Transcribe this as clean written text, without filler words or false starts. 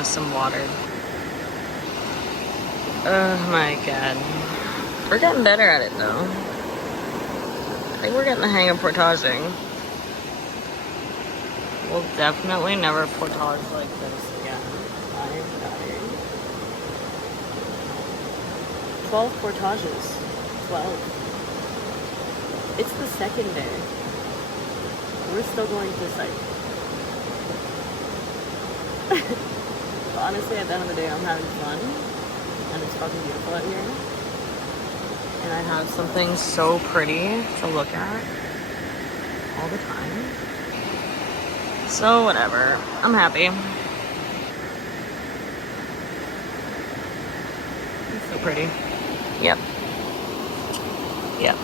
us some water. Oh my god. We're getting better at it though. I think we're getting the hang of portaging. We'll definitely never portage like this again. I'm dying. 12 portages. 12. It's the second day. We're still going to site. But honestly, at the end of the day, I'm having fun. And it's fucking beautiful out here. And I have something so pretty to look at all the time. So whatever. I'm happy. It's so pretty. Yep. Yep.